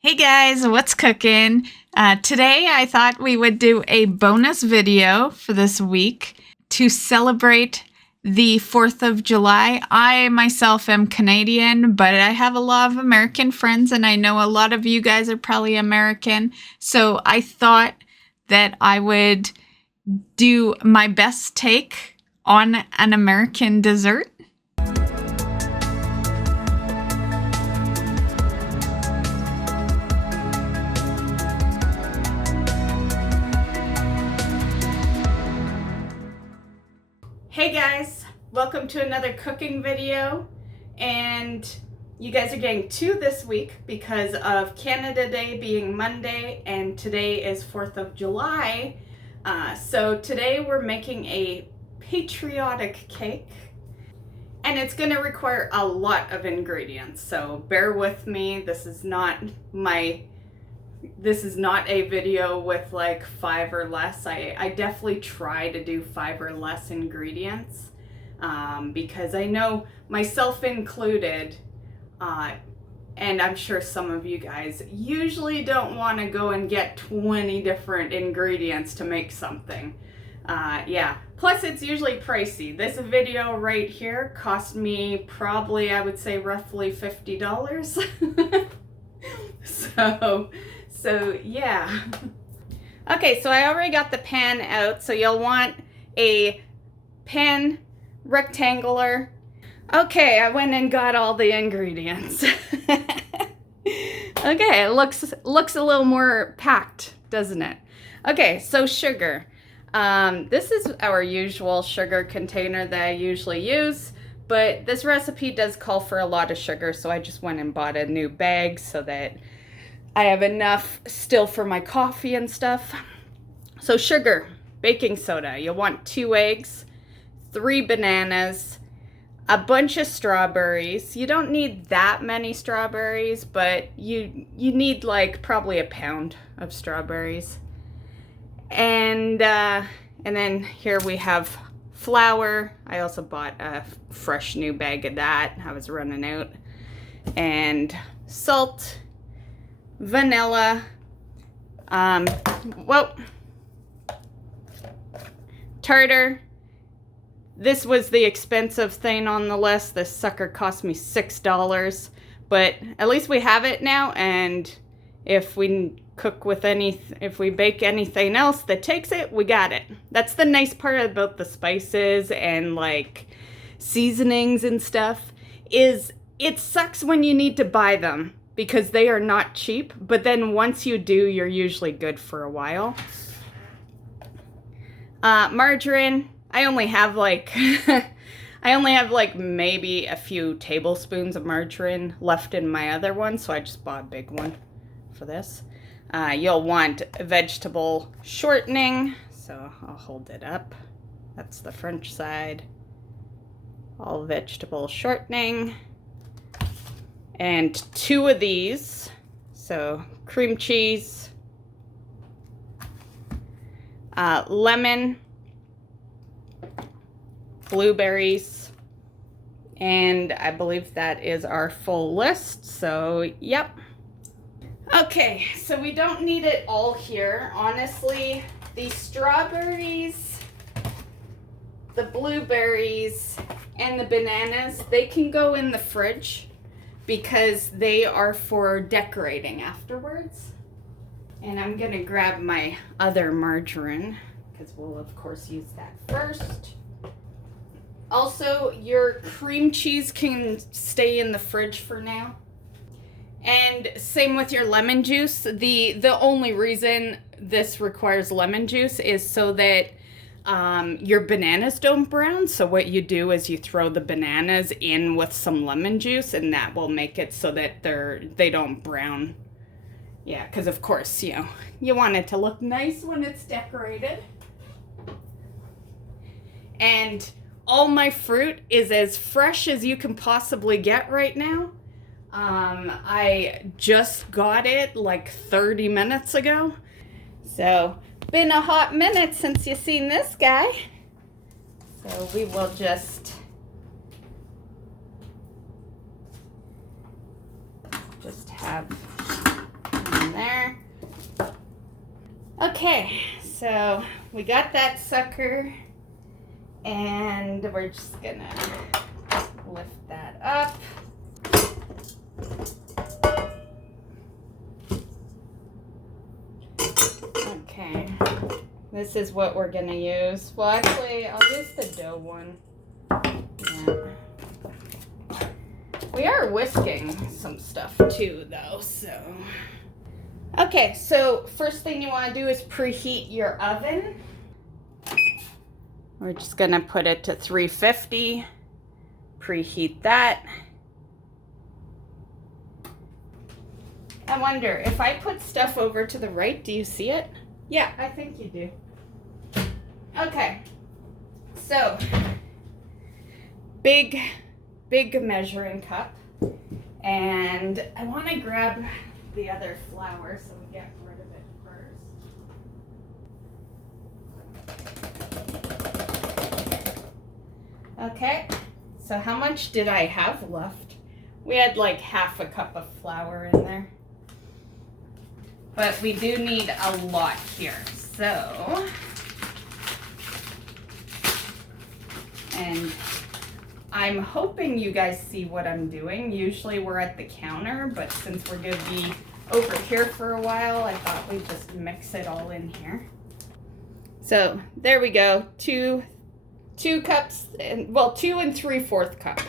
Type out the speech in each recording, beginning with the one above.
Hey guys, what's cooking? Today I thought we would do a bonus video for this week to celebrate the 4th of July. I myself am Canadian, but I have a lot of American friends and I know a lot of you guys are probably American. So I thought that I would do my best take on an American dessert. Hey guys, welcome to another cooking video, and you guys are getting two this week because of Canada Day being Monday and today is 4th of July. So today we're making a patriotic cake and it's going to require a lot of ingredients, so bear with me. This is not a video with like 5 or less. I definitely try to do 5 or less ingredients because I know, myself included, and I'm sure some of you guys usually don't want to go and get 20 different ingredients to make something. Yeah, plus it's usually pricey. This video right here cost me probably, I would say, roughly $50. So yeah. Okay, so I already got the pan out, so you'll want a pan, rectangular. Okay, I went and got all the ingredients. Okay, it looks a little more packed, doesn't it? Okay, so sugar. This is our usual sugar container that I usually use, but this recipe does call for a lot of sugar, so I just went and bought a new bag so that I have enough still for my coffee and stuff. So sugar, baking soda, you'll want 2 eggs, 3 bananas, a bunch of strawberries. You don't need that many strawberries, but you need like probably a pound of strawberries. And then here we have flour. I also bought a fresh new bag of that. I was running out. And salt, vanilla, tartar. This was the expensive thing on the list. This sucker cost me $6, but at least we have it now, and if we bake anything else that takes it, we got it. That's the nice part about the spices and like seasonings and stuff, is it sucks when you need to buy them, because they are not cheap, but then once you do, you're usually good for a while. Margarine, I only have like maybe a few tablespoons of margarine left in my other one, so I just bought a big one for this. You'll want vegetable shortening, so I'll hold it up. That's the French side. All vegetable shortening. And 2 of these, so cream cheese, lemon, blueberries, and I believe that is our full list, so yep. Okay, so we don't need it all here. Honestly, the strawberries, the blueberries, and the bananas, they can go in the fridge, because they are for decorating afterwards. And I'm gonna grab my other margarine, because we'll of course use that first. Also, your cream cheese can stay in the fridge for now. And same with your lemon juice. The only reason this requires lemon juice is so that your bananas don't brown. So what you do is you throw the bananas in with some lemon juice, and that will make it so that they don't brown. Yeah, because of course, you want it to look nice when it's decorated. And all my fruit is as fresh as you can possibly get right now. I just got it like 30 minutes ago. So been a hot minute since you seen this guy. So we will just have Okay, so we got that sucker, and we're just gonna lift that up. Okay, this is what we're gonna use. Well, actually, I'll use the dough one. Yeah. We are whisking some stuff too, though, so. Okay, so first thing you want to do is preheat your oven. We're just gonna put it to 350, preheat that. I wonder, if I put stuff over to the right, do you see it? Yeah, I think you do. Okay, so big measuring cup, and I want to grab the other flour so we get rid of it first. Okay, so how much did I have left? We had like half a cup of flour in there, but we do need a lot here, so, and I'm hoping you guys see what I'm doing. Usually we're at the counter, but since we're gonna be over here for a while, I thought we'd just mix it all in here. So there we go, two cups, and well, 2 3/4 cup.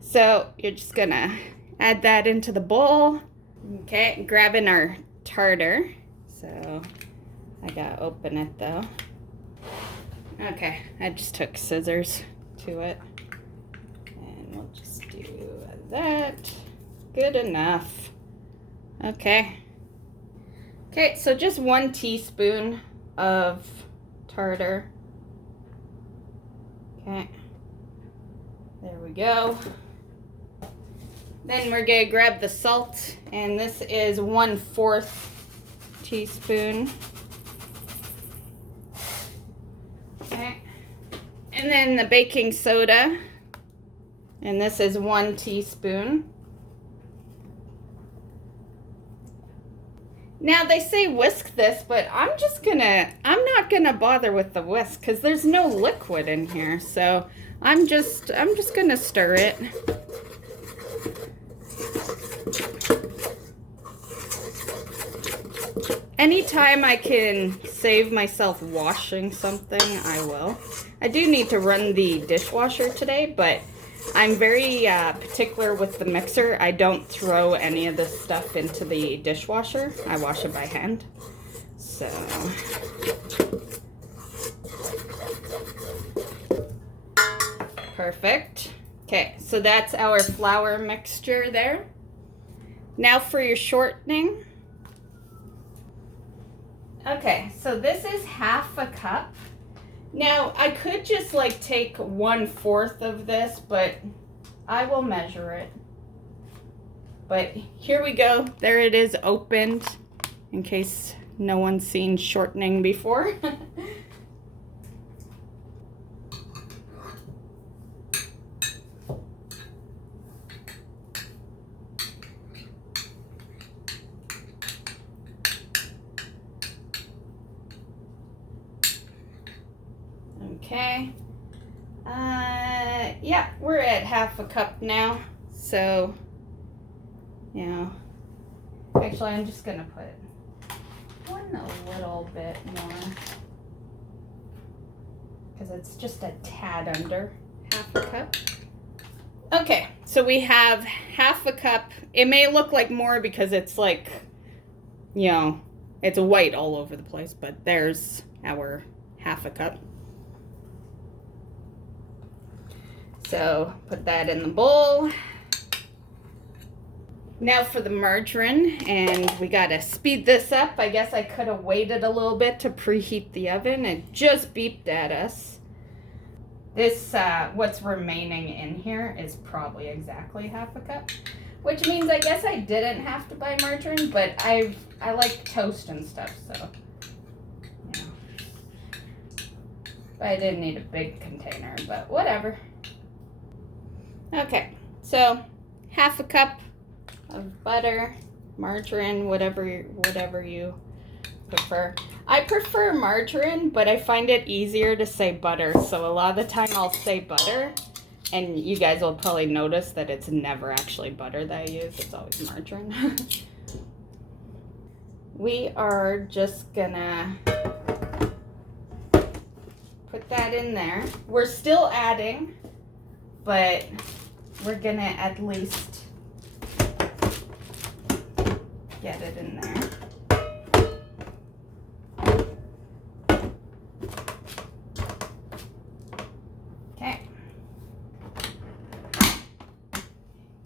So you're just gonna add that into the bowl. Okay, grabbing our tartar. So I gotta open it though. Okay, I just took scissors to it. We'll just do that. Good enough. Okay. Okay, so just 1 teaspoon of tartar. Okay. There we go. Then we're gonna grab the salt, and this is 1/4 teaspoon. Okay. And then the baking soda. And this is 1 teaspoon. Now they say whisk this, but I'm not gonna bother with the whisk because there's no liquid in here. So I'm just gonna stir it. Anytime I can save myself washing something, I will. I do need to run the dishwasher today, but I'm very particular with the mixer. I don't throw any of this stuff into the dishwasher. I wash it by hand. So. Perfect. Okay, so that's our flour mixture there. Now for your shortening. Okay, so this is half a cup. Now, I could just like take 1/4 of this, but I will measure it. But here we go. There it is opened, in case no one's seen shortening before. Okay. Yeah, we're at half a cup now. So, you know, actually I'm just gonna put one a little bit more because it's just a tad under half a cup. Okay, so we have half a cup. It may look like more because it's like, you know, it's white all over the place, but there's our half a cup. So put that in the bowl. Now for the margarine, and we gotta speed this up. I guess I could have waited a little bit to preheat the oven. It just beeped at us. This, what's remaining in here is probably exactly half a cup, which means I guess I didn't have to buy margarine, but I like toast and stuff, so, you know. But I didn't need a big container, but whatever. Okay, so half a cup of butter, margarine, whatever you prefer. I prefer margarine, but I find it easier to say butter. So a lot of the time I'll say butter, and you guys will probably notice that it's never actually butter that I use. It's always margarine. We are just gonna put that in there. We're still adding, but we're gonna at least get it in there. Okay.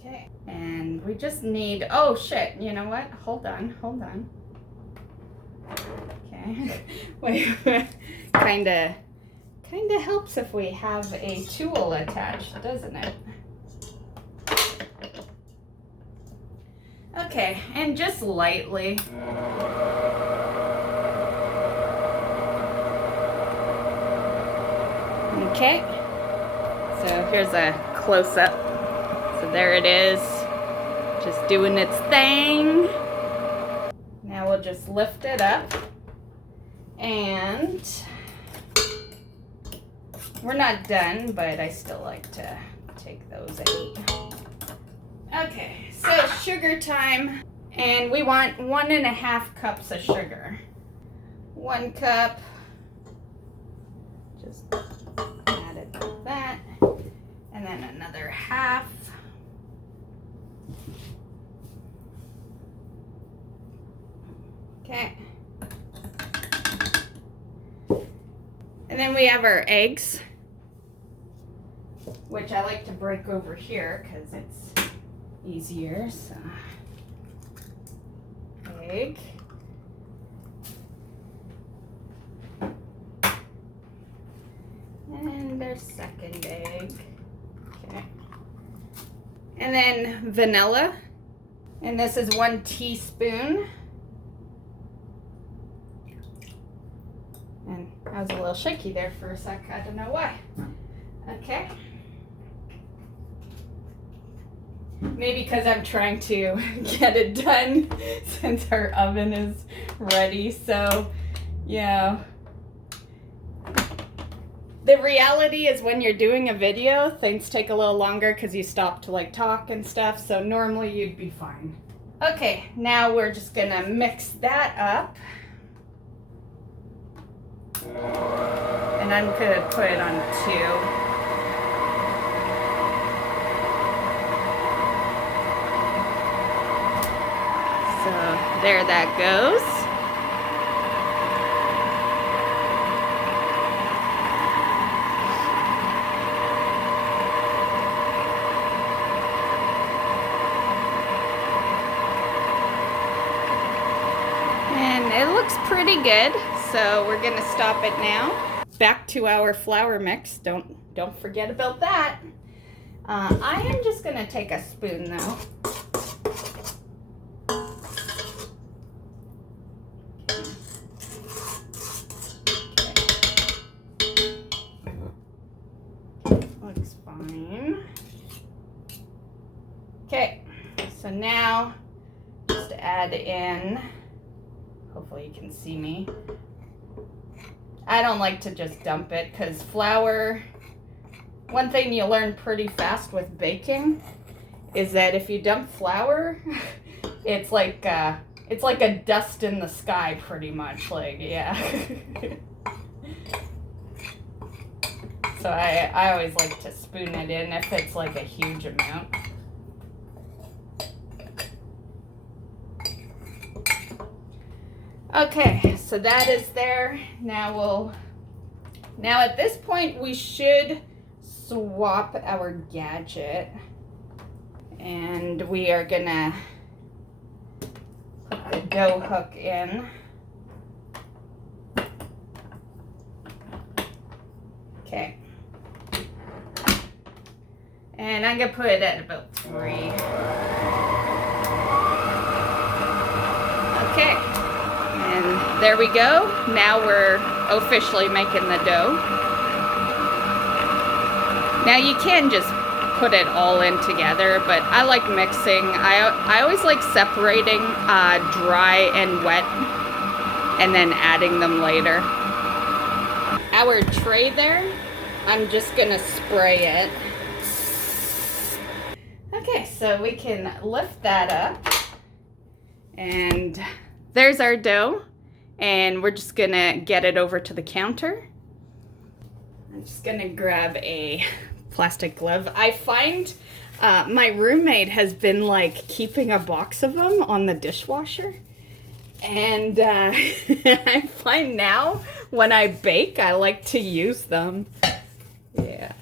Okay. And we just need, oh shit, you know what? Hold on. Okay. Wait. Kinda helps if we have a tool attached, doesn't it? Okay, and just lightly. Okay, so here's a close-up. So there it is, just doing its thing. Now we'll just lift it up, and we're not done, but I still like to take those out. Okay, so sugar time, and we want 1.5 cups of sugar. 1 cup, just add it like that, and then another half. Okay. And then we have our eggs, which I like to break over here because it's easier. So, egg. And their second egg. Okay. And then vanilla. And this is 1 teaspoon. And I was a little shaky there for a sec. I don't know why. Okay. Maybe because I'm trying to get it done since our oven is ready. So, yeah. The reality is when you're doing a video, things take a little longer because you stop to like talk and stuff. So normally you'd be fine. Okay, now we're just gonna mix that up. And I'm gonna put it on 2. So there that goes. And it looks pretty good, so we're gonna stop it now. Back to our flour mix. Don't forget about that. I am just gonna take a spoon though. Looks fine. Okay, so now just add in, hopefully you can see me. I don't like to just dump it because flour, one thing you learn pretty fast with baking is that if you dump flour, it's like a dust in the sky pretty much, like, yeah. So I always like to spoon it in if it's like a huge amount. Okay, so that is there. Now at this point we should swap our gadget, and we are gonna put the dough hook in. Okay. And I'm gonna put it at about 3. Okay. And there we go. Now we're officially making the dough. Now you can just put it all in together, but I like mixing. I always like separating dry and wet. and then adding them later. Our tray there, I'm just gonna spray it. Okay, so we can lift that up. And there's our dough. And we're just gonna get it over to the counter. I'm just gonna grab a plastic glove. I find my roommate has been like keeping a box of them on the dishwasher. And I find now when I bake, I like to use them. Yeah.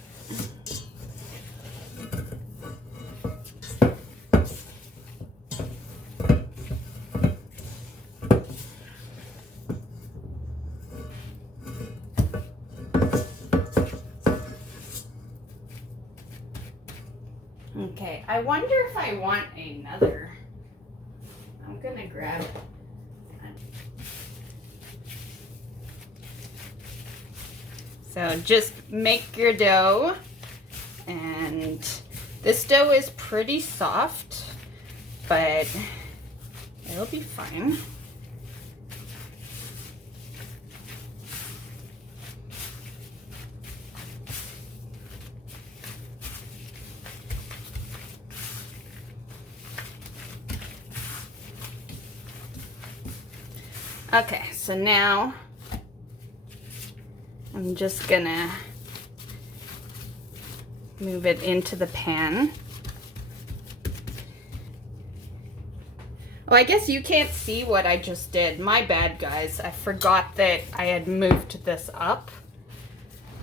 Okay, I wonder if I want another. I'm gonna grab. So just make your dough, and this dough is pretty soft, but it'll be fine. Okay, so now I'm just gonna move it into the pan. Oh, I guess you can't see what I just did. My bad, guys. I forgot that I had moved this up.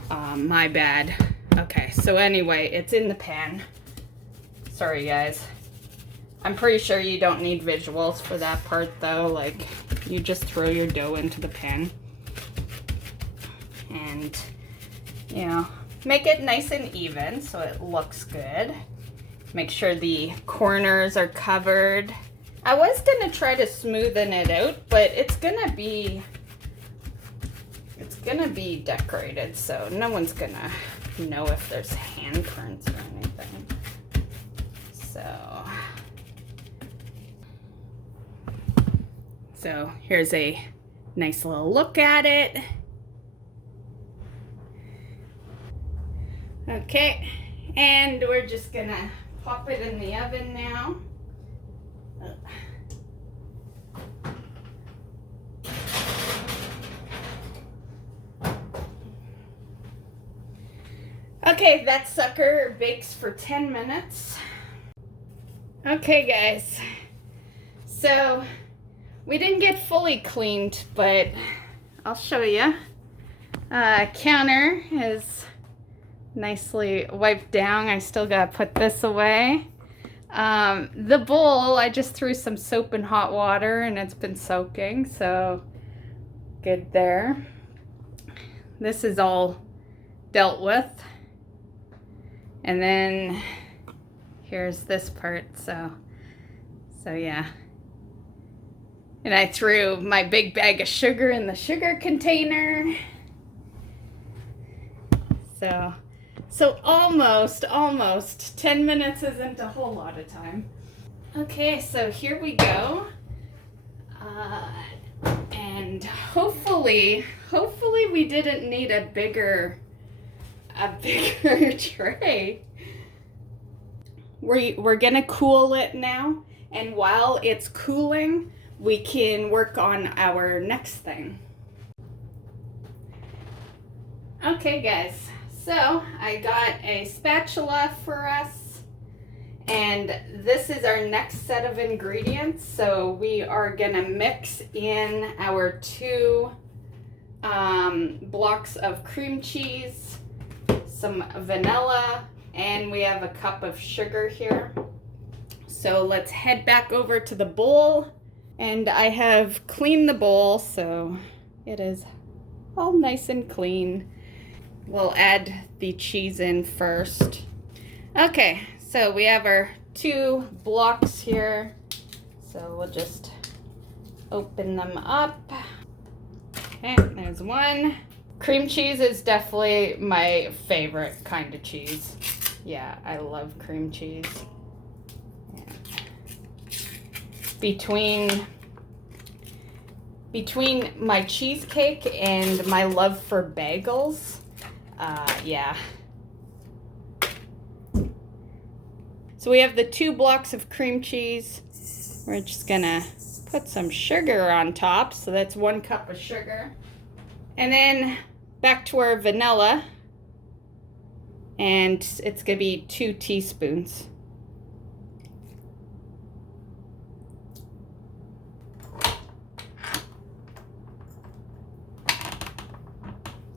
My bad. Okay, so anyway, it's in the pan. Sorry, guys. I'm pretty sure you don't need visuals for that part, though. Like, you just throw your dough into the pan. And, you know, make it nice and even so it looks good. Make sure the corners are covered. I was gonna try to smoothen it out, but it's gonna be decorated, so no one's gonna know if there's handprints or anything. So here's a nice little look at it. Okay, and we're just gonna pop it in the oven now. Okay, that sucker bakes for 10 minutes. Okay, guys, so we didn't get fully cleaned, but I'll show you. Counter is nicely wiped down. I still gotta put this away. The bowl, I just threw some soap and hot water and it's been soaking, so good there. This is all dealt with. And then here's this part, so yeah. And I threw my big bag of sugar in the sugar container. So almost 10 minutes isn't a whole lot of time. Okay, so here we go. And hopefully we didn't need a bigger tray. We're gonna cool it now, and while it's cooling, we can work on our next thing. Okay, guys, so I got a spatula for us, and this is our next set of ingredients. So we are gonna mix in our 2 blocks of cream cheese, some vanilla, and we have a cup of sugar here. So let's head back over to the bowl, and I have cleaned the bowl so it is all nice and clean. We'll add the cheese in first. Okay, so we have our 2 blocks here, so we'll just open them up. Okay, there's one. Cream cheese is definitely my favorite kind of cheese. Yeah, I love cream cheese. Yeah. Between between my cheesecake and my love for bagels, yeah. So we have the 2 blocks of cream cheese. We're just gonna put some sugar on top. So that's 1 cup of sugar. And then back to our vanilla. And it's gonna be 2 teaspoons.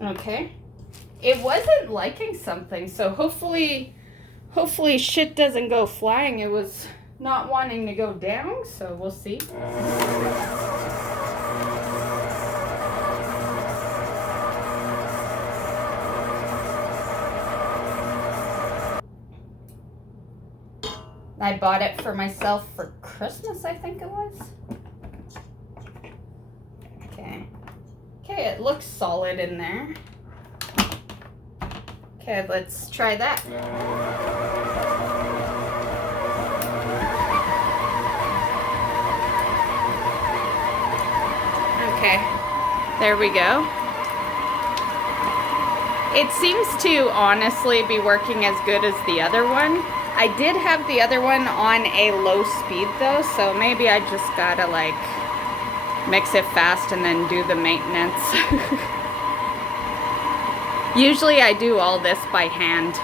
Okay. It wasn't liking something, so hopefully shit doesn't go flying. It was not wanting to go down, so we'll see. I bought it for myself for Christmas, I think it was. Okay. Okay, it looks solid in there. Okay, let's try that. Okay, there we go. It seems to honestly be working as good as the other one. I did have the other one on a low speed though, so maybe I just gotta like mix it fast and then do the maintenance. Usually I do all this by hand.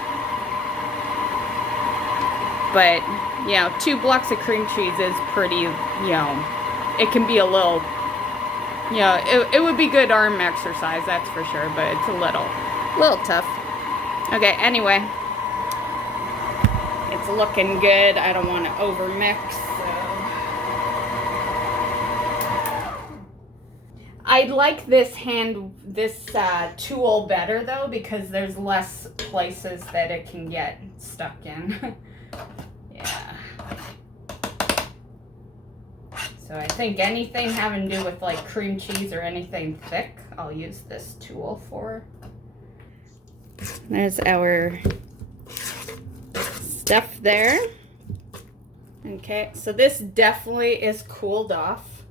But, you know, 2 blocks of cream cheese is pretty, you know, it can be a little, you know, it would be good arm exercise, that's for sure, but it's a little tough. Okay, anyway. It's looking good. I don't want to overmix. I like this tool better though because there's less places that it can get stuck in. Yeah. So I think anything having to do with like cream cheese or anything thick, I'll use this tool for. There's our stuff there. Okay, so this definitely is cooled off.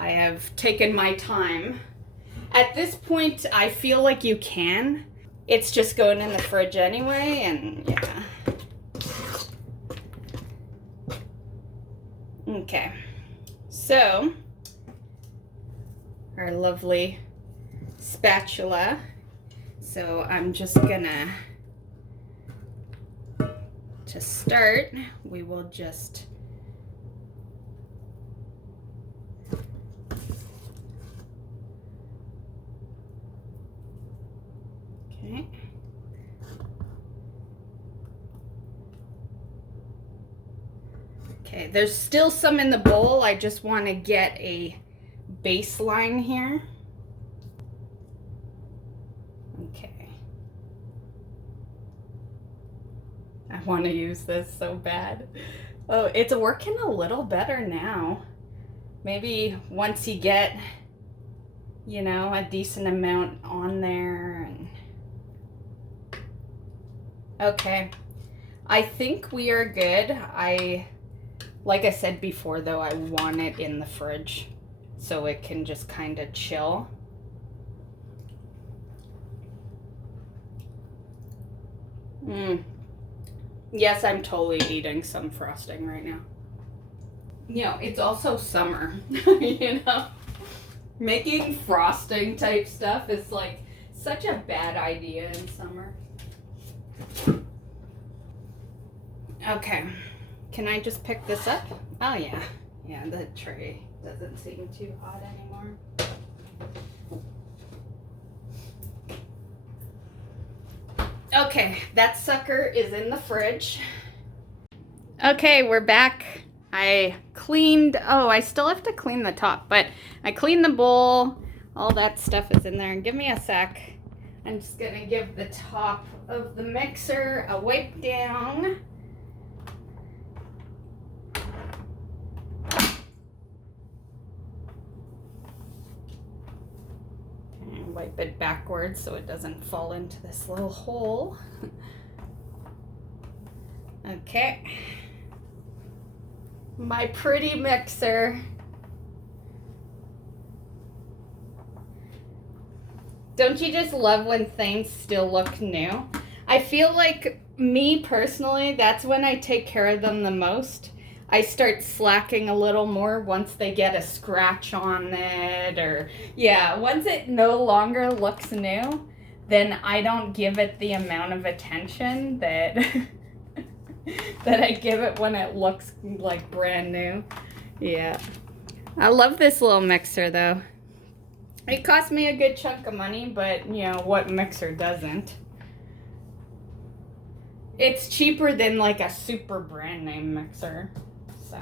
I have taken my time. At this point, I feel like you can. It's just going in the fridge anyway, and yeah. Okay, so our lovely spatula. So I'm just gonna, to start, we will just okay. Okay, there's still some in the bowl. I just want to get a baseline here. Okay. I want to use this so bad. Oh, it's working a little better now. Maybe once you get, you know, a decent amount on there. And okay, I think we are good. Like I said before though, I want it in the fridge so it can just kind of chill. Yes, I'm totally eating some frosting right now. You know, it's also summer, you know? Making frosting type stuff is like such a bad idea in summer. Okay, can I just pick this up? Oh yeah, yeah, the tray doesn't seem too hot anymore. Okay, that sucker is in the fridge. Okay, we're back. I cleaned, oh, I still have to clean the top, but I cleaned the bowl. All that stuff is in there. Give me a sec. I'm just gonna give the top of the mixer a wipe down. And wipe it backwards so it doesn't fall into this little hole. Okay. My pretty mixer. Don't you just love when things still look new? I feel like, me personally, that's when I take care of them the most. I start slacking a little more once they get a scratch on it, or yeah, once it no longer looks new, then I don't give it the amount of attention that that I give it when it looks like brand new. Yeah. I love this little mixer though. It cost me a good chunk of money, but you know, what mixer doesn't? It's cheaper than like a super brand name mixer. So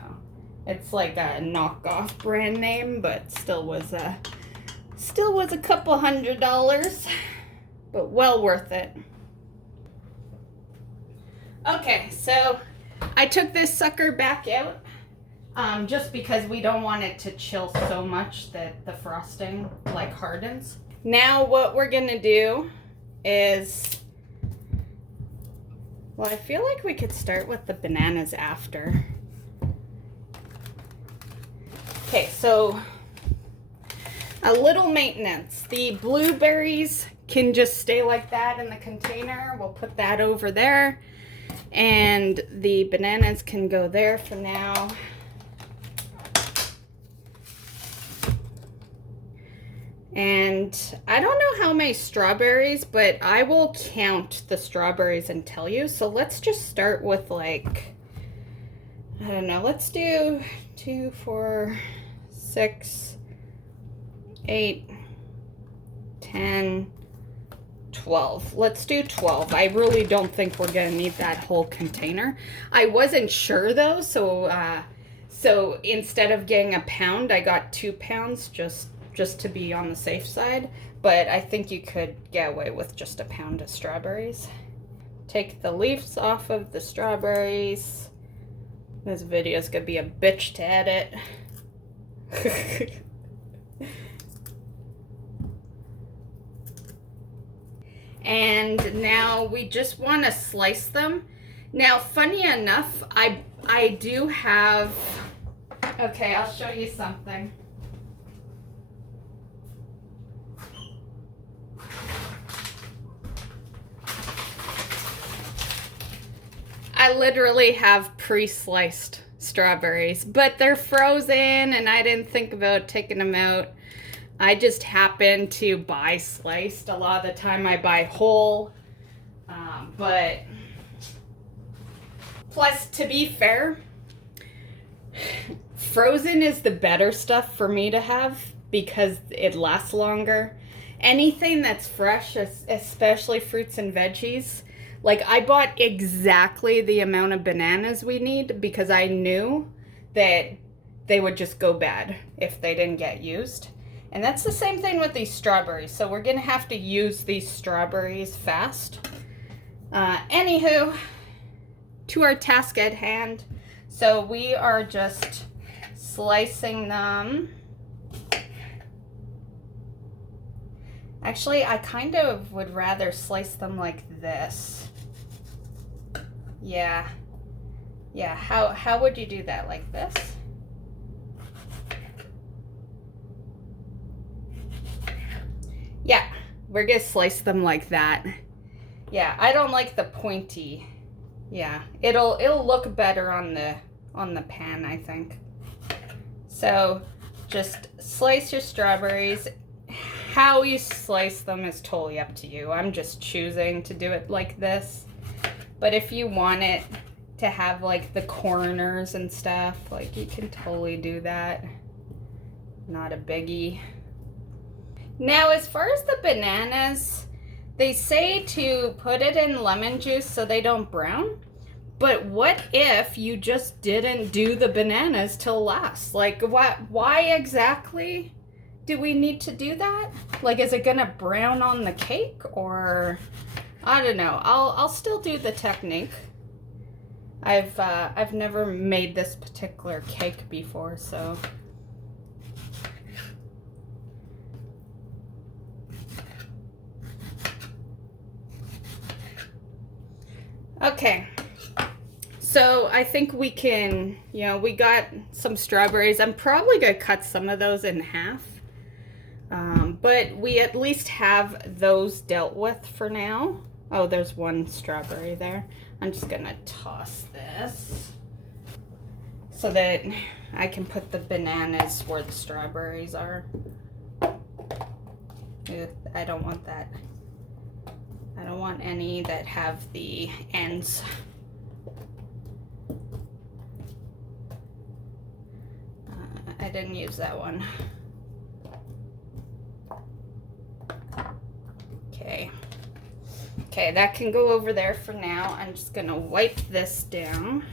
it's like a knockoff brand name, but still was a couple $100, but well worth it. Okay, so I took this sucker back out just because we don't want it to chill so much that the frosting like hardens. Now what we're gonna do is, well, I feel like we could start with the bananas after. Okay, so a little maintenance. The blueberries can just stay like that in the container. We'll put that over there. And the bananas can go there for now. And I don't know how many strawberries, but I will count the strawberries and tell you. So let's just start with like, I don't know, let's do 2, 4, 6, 8, 10, 12. Let's do 12. I really don't think we're gonna need that whole container. I wasn't sure though, so instead of getting a pound, I got 2 pounds just to be on the safe side. But I think you could get away with just a pound of strawberries. Take the leaves off of the strawberries. This video is gonna be a bitch to edit. And now we just want to slice them. Now, funny enough, I do have, okay, I'll show you something. I literally have pre-sliced strawberries, but they're frozen and I didn't think about taking them out. I just happen to buy sliced. A lot of the time I buy whole, but plus, to be fair, frozen is the better stuff for me to have because it lasts longer. Anything that's fresh, especially fruits and veggies, like I bought exactly the amount of bananas we need because I knew that they would just go bad if they didn't get used. And that's the same thing with these strawberries. So we're gonna have to use these strawberries fast. Anywho, to our task at hand. So we are just slicing them. Actually, I kind of would rather slice them like this. Yeah. Yeah, how would you do that? Like this? Yeah, we're gonna slice them like that. Yeah, I don't like the pointy. Yeah, it'll look better on the pan, I think. So just slice your strawberries. How you slice them is totally up to you. I'm just choosing to do it like this. But if you want it to have like the corners and stuff, like you can totally do that. Not a biggie. Now, as far as the bananas, they say to put it in lemon juice so they don't brown. But what if you just didn't do the bananas till last? Like, why exactly do we need to do that? Like, is it gonna brown on the cake, or I don't know. I'll still do the technique. I've never made this particular cake before, so. Okay, so I think we can, you know, we got some strawberries. I'm probably gonna cut some of those in half, But we at least have those dealt with for now. Oh, there's one strawberry there. I'm just gonna toss this so that I can put the bananas where the strawberries are. I don't want that. I don't want any that have the ends. I didn't use that one. Okay. Okay, that can go over there for now. I'm just gonna wipe this down.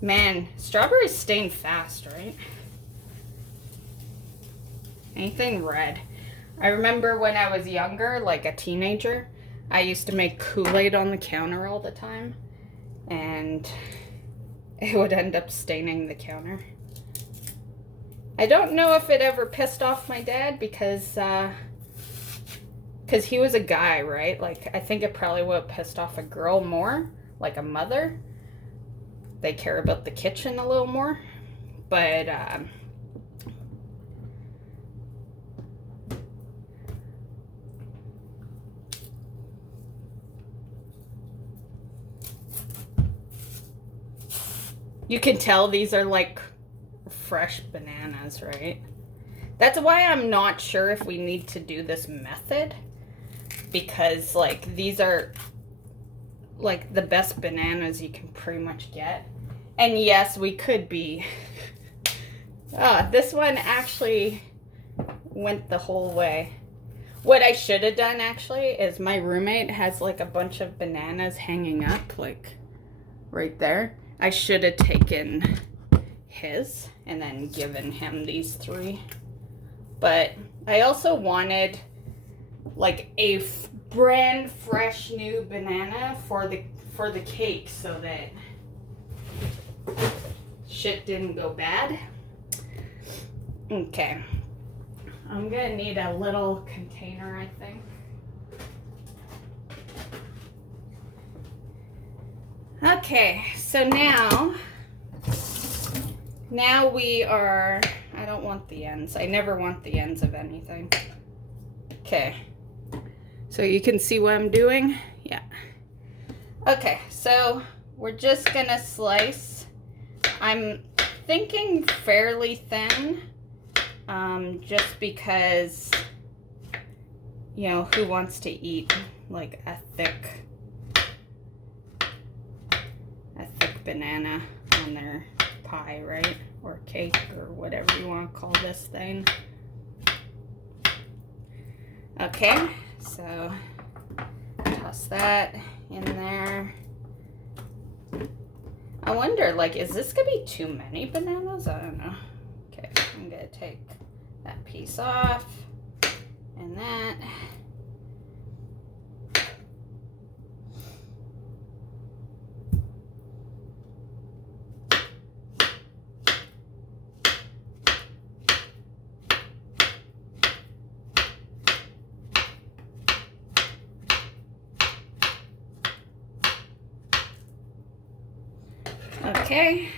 Man, strawberries stain fast, right? Anything red. I remember when I was younger, like a teenager, I used to make Kool-Aid on the counter all the time, and it would end up staining the counter. I don't know if it ever pissed off my dad because he was a guy, right? Like, I think it probably would have pissed off a girl more, like a mother. They care about the kitchen a little more, but you can tell these are like fresh bananas, right? That's why I'm not sure if we need to do this method, because like these are like the best bananas you can pretty much get. And yes, we could be this one actually went the whole way. What I should have done actually is my roommate has like a bunch of bananas hanging up like right there. I should have taken his and then given him these 3. But I also wanted like a brand fresh new banana for the cake so that shit didn't go bad. Okay. I'm gonna need a little container, I think. Okay, so now we are, I don't want the ends. I never want the ends of anything. Okay. So you can see what I'm doing? Yeah. Okay, so we're just gonna slice. I'm thinking fairly thin, just because, you know, who wants to eat like a thick banana on their pie, right? Or cake, or whatever you want to call this thing. Okay, so toss that in there. I wonder, like, is this gonna be too many bananas? I don't know. Okay, I'm gonna take that piece off and that. Okay,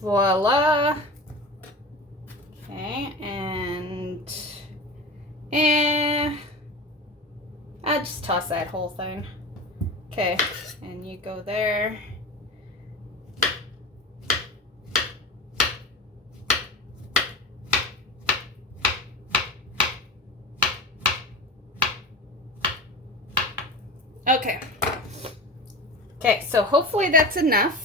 voila. Okay, and I'll just toss that whole thing. Okay, and you go there. Okay. Okay, so hopefully that's enough.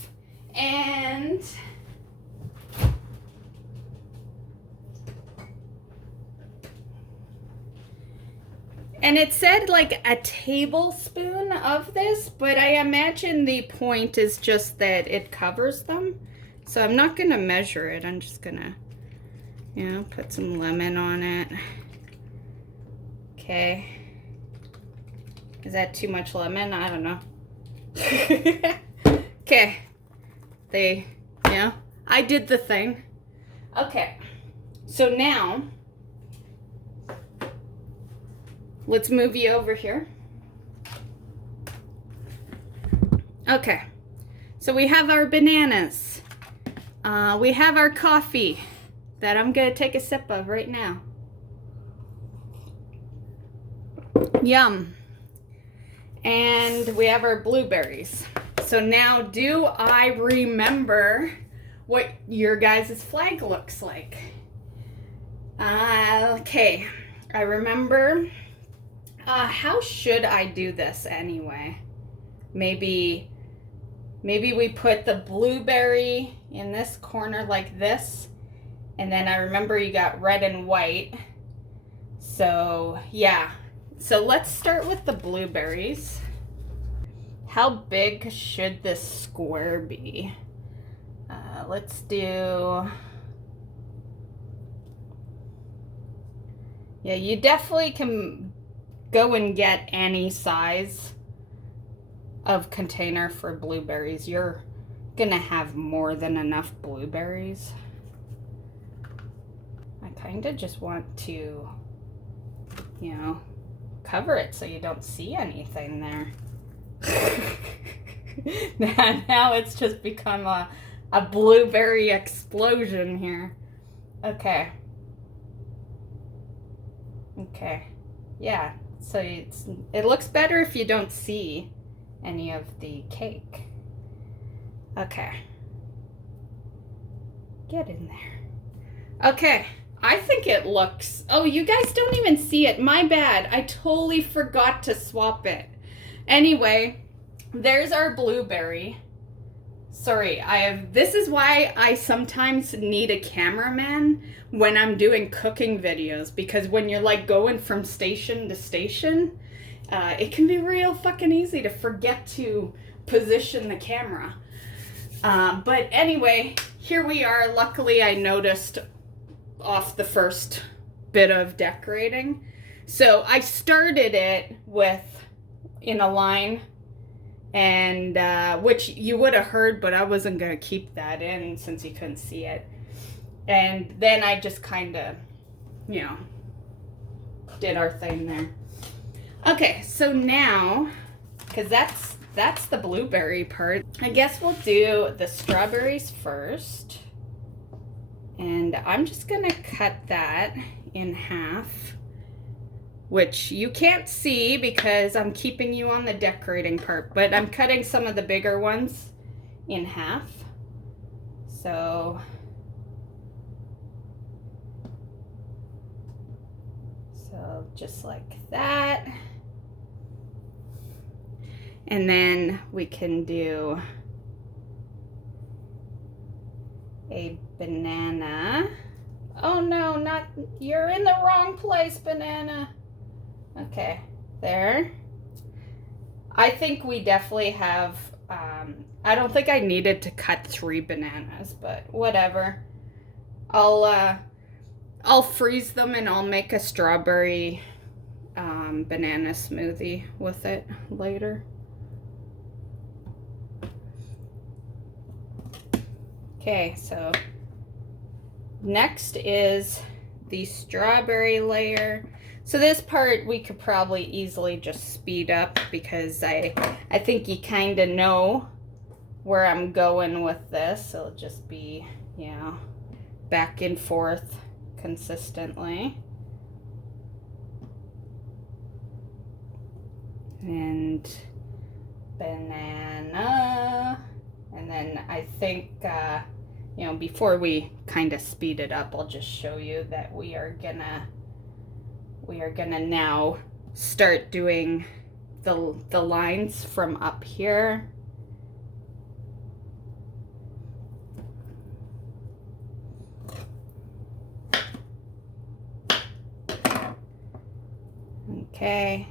And it said like a tablespoon of this, but I imagine the point is just that it covers them. So I'm not gonna measure it. I'm just gonna, you know, put some lemon on it. Okay. Is that too much lemon? I don't know. Okay. I did the thing. Okay. So now, let's move you over here. Okay. So we have our bananas. We have our coffee that I'm going to take a sip of right now. Yum. And we have our blueberries. So now, do I remember what your guys' flag looks like? Okay, I remember. How should I do this anyway? Maybe we put the blueberry in this corner like this, and then I remember you got red and white. So yeah, so let's start with the blueberries. How big should this square be? Let's do... Yeah, you definitely can go and get any size of container for blueberries. You're gonna have more than enough blueberries. I kind of just want to, you know, cover it so you don't see anything there. Now it's just become a blueberry explosion here. Okay. Okay. Yeah. So it looks better if you don't see any of the cake. Okay. Get in there. Okay. I think it looks... Oh, you guys don't even see it. My bad. I totally forgot to swap it. Anyway, there's our blueberry. Sorry, this is why I sometimes need a cameraman when I'm doing cooking videos, because when you're like going from station to station, it can be real fucking easy to forget to position the camera. But anyway, here we are. Luckily, I noticed off the first bit of decorating. So I started it in a line, and which you would have heard, but I wasn't going to keep that in since you couldn't see it. And then I just kind of, you know, did our thing there. Okay, so now, because that's the blueberry part, I guess we'll do the strawberries first. And I'm just going to cut that in half, which you can't see because I'm keeping you on the decorating part, but I'm cutting some of the bigger ones in half. So just like that. And then we can do a banana. Oh no, you're in the wrong place, banana. Okay, there. I think we definitely have, I don't think I needed to cut 3 bananas, but whatever. I'll freeze them and I'll make a strawberry banana smoothie with it later. Okay, so next is the strawberry layer. So this part we could probably easily just speed up because I think you kind of know where I'm going with this. It'll just be, you know, back and forth consistently. And banana. And then I think, you know, before we kind of speed it up, I'll just show you that we are gonna now start doing the lines from up here. Okay,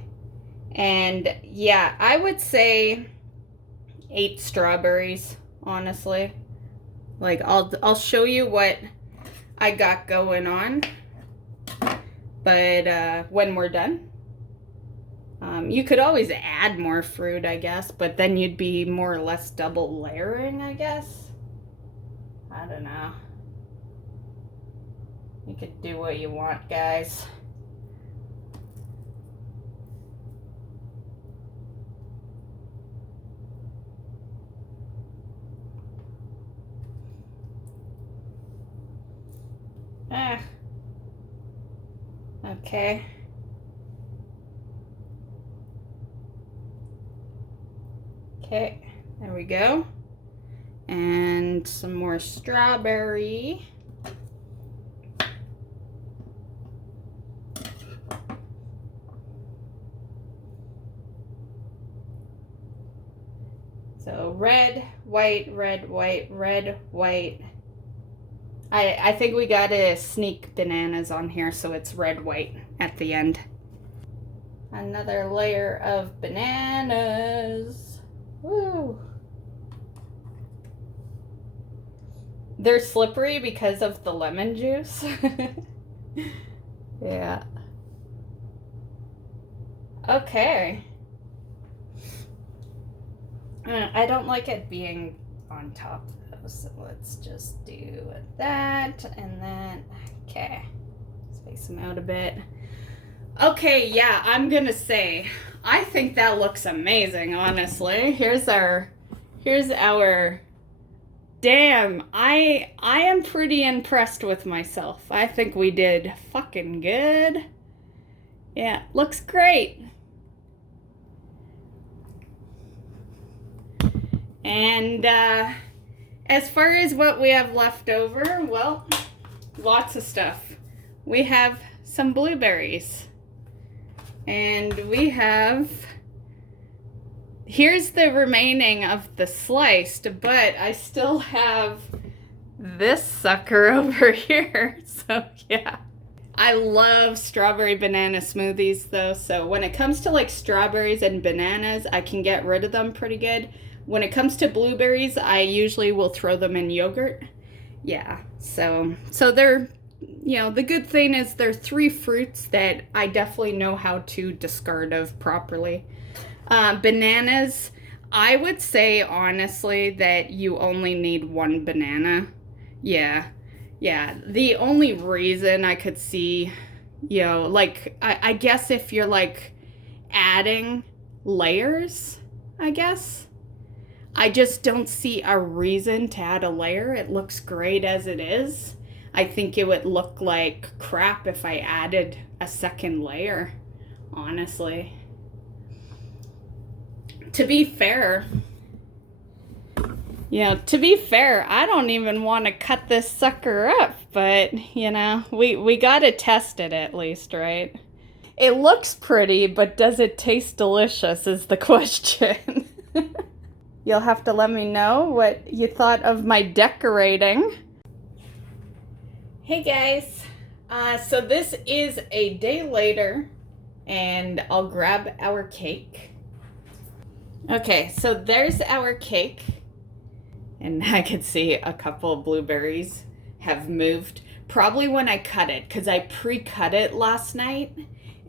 and yeah, I would say 8 strawberries, honestly. Like, I'll show you what I got going on, but when we're done. You could always add more fruit, I guess, but then you'd be more or less double layering, I guess. I don't know. You could do what you want, guys. Okay. Okay, there we go. And some more strawberry. So red, white, red, white, red, white. I think we gotta sneak bananas on here so it's red, white at the end. Another layer of bananas. Woo! They're slippery because of the lemon juice. Yeah. Okay. I don't like it being on top though, so let's just do that and then, okay. Space them out a bit. Okay, yeah, I'm gonna say, I think that looks amazing, honestly. Here's our, damn, I am pretty impressed with myself. I think we did fucking good. Yeah, looks great. And as far as what we have left over, well, lots of stuff. We have some blueberries. And we have, here's the remaining of the sliced, but I still have this sucker over here. So yeah. I love strawberry banana smoothies though. So when it comes to like strawberries and bananas, I can get rid of them pretty good. When it comes to blueberries, I usually will throw them in yogurt. Yeah, so they're, you know, the good thing is they're 3 fruits that I definitely know how to discard of properly. Bananas, I would say honestly that you only need 1 banana. Yeah, the only reason I could see, you know, like, I guess if you're like adding layers, I guess. I just don't see a reason to add a layer. It looks great as it is. I think it would look like crap if I added a second layer, honestly. To be fair, I don't even want to cut this sucker up, but, you know, we gotta test it at least, right? It looks pretty, but does it taste delicious is the question. You'll have to let me know what you thought of my decorating. Hey guys, so this is a day later, and I'll grab our cake. Okay, so there's our cake, and I can see a couple of blueberries have moved. Probably when I cut it, because I pre-cut it last night,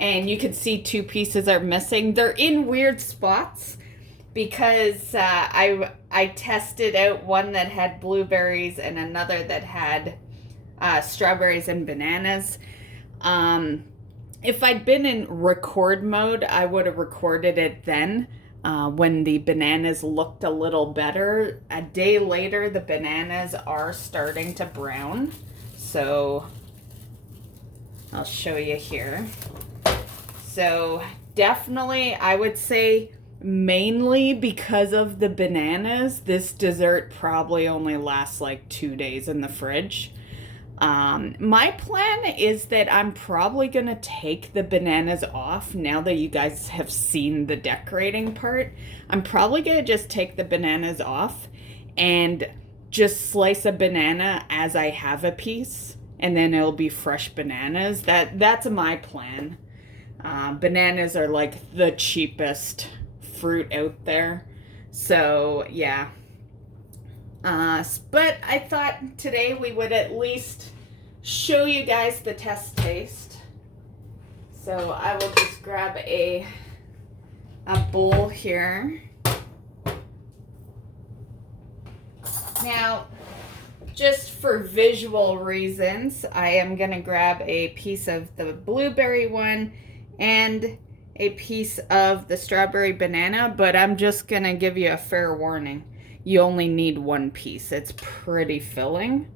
and you can see 2 pieces are missing. They're in weird spots, because I tested out one that had blueberries and another that had strawberries and bananas. If I'd been in record mode, I would have recorded it then when the bananas looked a little better. A day later, the bananas are starting to brown. So I'll show you here. So definitely, I would say, mainly because of the bananas, this dessert probably only lasts like 2 days in the fridge. My plan is that I'm probably gonna take the bananas off now that you guys have seen the decorating part. I'm probably gonna just take the bananas off and just slice a banana as I have a piece, and then it'll be fresh bananas. That's my plan. Bananas are like the cheapest fruit out there, so yeah. But I thought today we would at least show you guys the test taste. So I will just grab a bowl here. Now, just for visual reasons, I am gonna grab a piece of the blueberry one and a piece of the strawberry banana, but I'm just gonna give you a fair warning. You only need 1 piece. It's pretty filling.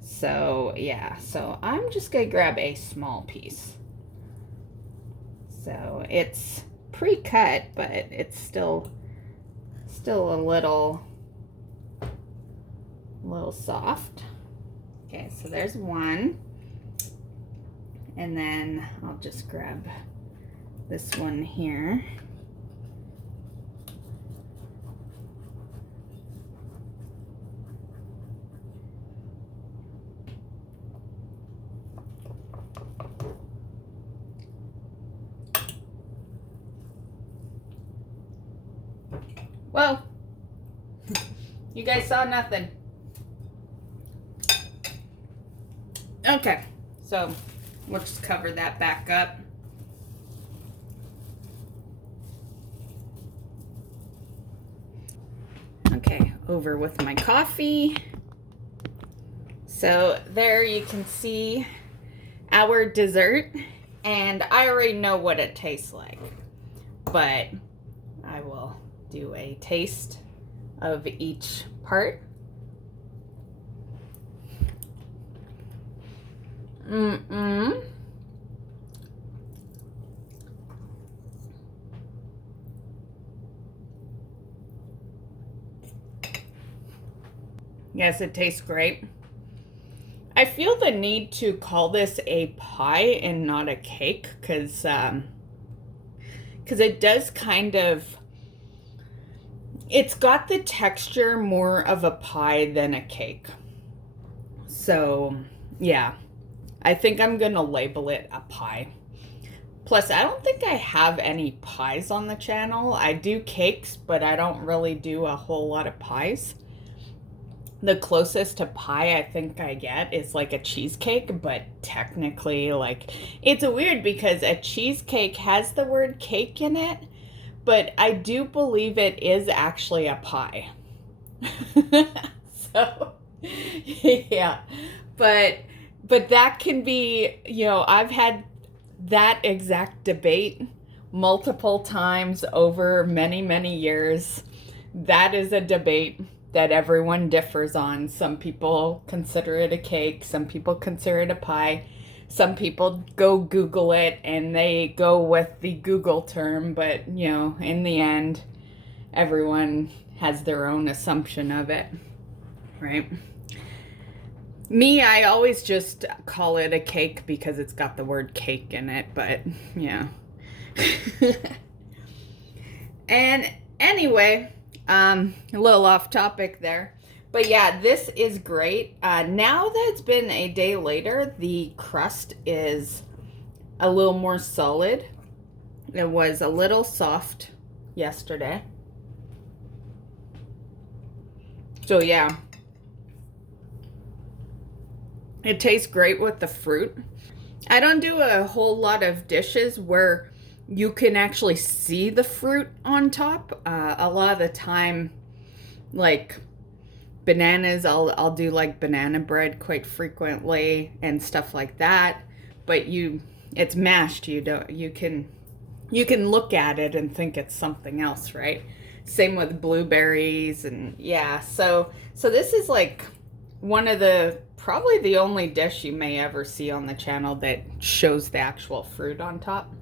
So yeah, so I'm just gonna grab a small piece. So it's pre-cut, but it's still Still a little soft. Okay, so there's one. And then I'll just grab this one here. Whoa, you guys saw nothing. Okay, so we'll just cover that back up. Okay, over with my coffee. So there you can see our dessert, and I already know what it tastes like, but I will do a taste of each part. Yes, it tastes great. I feel the need to call this a pie and not a cake because it does kind of, it's got the texture more of a pie than a cake. So yeah, I think I'm gonna label it a pie. Plus, I don't think I have any pies on the channel. I do cakes, but I don't really do a whole lot of pies. The closest to pie I think I get is like a cheesecake, but technically, like, it's weird because a cheesecake has the word cake in it, but I do believe it is actually a pie. So, yeah. But that can be, you know, I've had that exact debate multiple times over many, many years. That is a debate that everyone differs on. Some people consider it a cake, some people consider it a pie, some people go Google it and they go with the Google term, but you know, in the end, everyone has their own assumption of it, right? Me, I always just call it a cake because it's got the word cake in it, but yeah. And anyway, a little off topic there, but yeah, this is great. Now that it's been a day later, the crust is a little more solid. It was a little soft yesterday. So yeah, it tastes great with the fruit. I don't do a whole lot of dishes where you can actually see the fruit on top. A lot of the time, like bananas, I'll do like banana bread quite frequently and stuff like that. But it's mashed. You can look at it and think it's something else, right? Same with blueberries, and yeah. So this is like one of probably the only dish you may ever see on the channel that shows the actual fruit on top.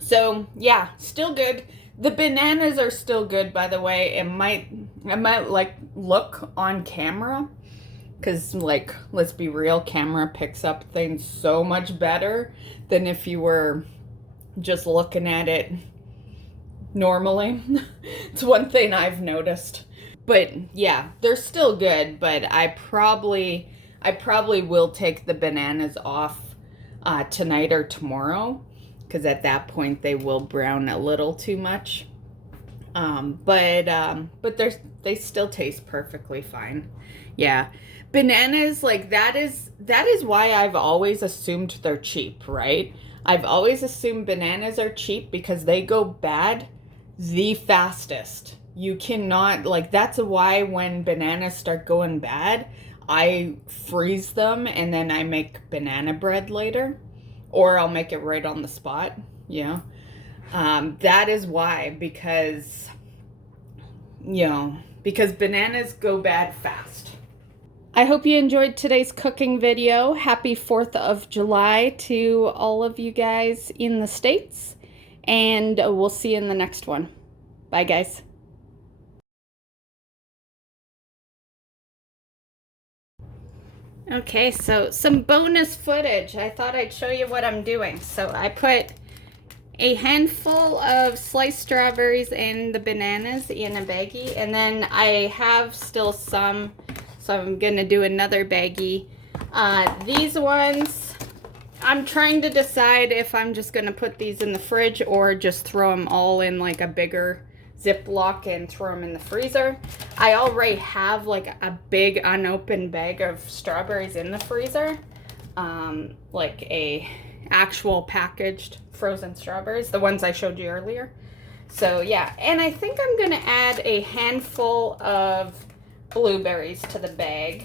So yeah, still good. The bananas are still good, by the way. It might like look on camera, because like, let's be real, camera picks up things so much better than if you were just looking at it normally. It's one thing I've noticed. But yeah, they're still good, but I probably will take the bananas off tonight or tomorrow, because at that point they will brown a little too much. But they still taste perfectly fine. Yeah. Bananas, like, that is why I've always assumed they're cheap, right? I've always assumed bananas are cheap because they go bad the fastest. You cannot, like, that's why when bananas start going bad, I freeze them and then I make banana bread later, or I'll make it right on the spot. Yeah. That is why, because bananas go bad fast. I hope you enjoyed today's cooking video. Happy 4th of July to all of you guys in the States, and we'll see you in the next one. Bye, guys. Okay, so some bonus footage. I thought I'd show you what I'm doing. So I put a handful of sliced strawberries and the bananas in a baggie, and then I have still some, so I'm gonna do another baggie. These ones, I'm trying to decide if I'm just gonna put these in the fridge or just throw them all in like a bigger Ziploc and throw them in the freezer. I already have like a big unopened bag of strawberries in the freezer, like a actual packaged frozen strawberries, the ones I showed you earlier. So yeah, and I think I'm gonna add a handful of blueberries to the bag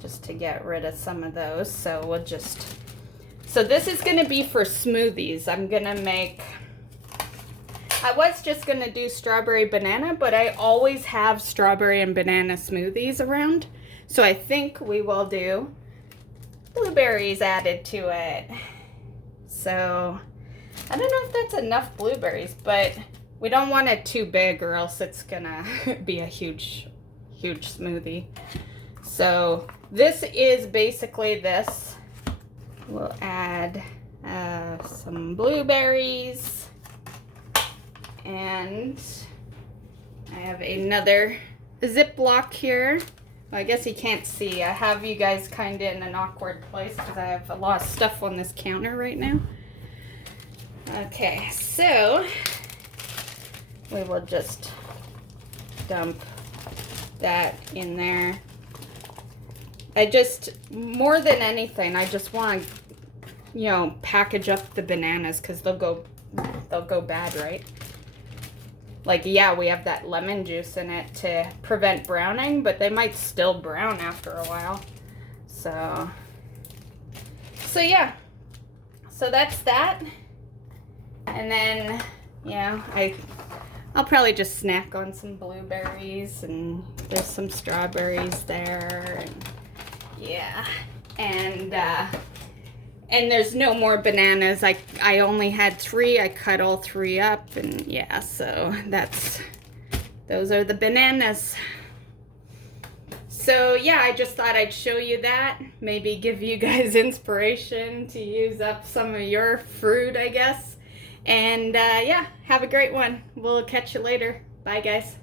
just to get rid of some of those. So we'll just, so this is gonna be for smoothies. I'm gonna make, I was just gonna do strawberry banana, but I always have strawberry and banana smoothies around. So I think we will do blueberries added to it. So I don't know if that's enough blueberries, but we don't want it too big or else it's gonna be a huge smoothie. So this is basically this. We'll add some blueberries, and I have another Ziploc here. Well, I guess you can't see. I have you guys kind of in an awkward place because I have a lot of stuff on this counter right now. Okay, so we will just dump that in there. I just, more than anything, I just want to, you know, package up the bananas because they'll go bad, right? Like, yeah, we have that lemon juice in it to prevent browning, but they might still brown after a while. So yeah. So that's that. And then, yeah, I'll probably just snack on some blueberries, and there's some strawberries there, and yeah. And there's no more bananas. I only had 3. I cut all 3 up, and yeah, so those are the bananas. So yeah, I just thought I'd show you that. Maybe give you guys inspiration to use up some of your fruit, I guess. And yeah, have a great one. We'll catch you later. Bye, guys.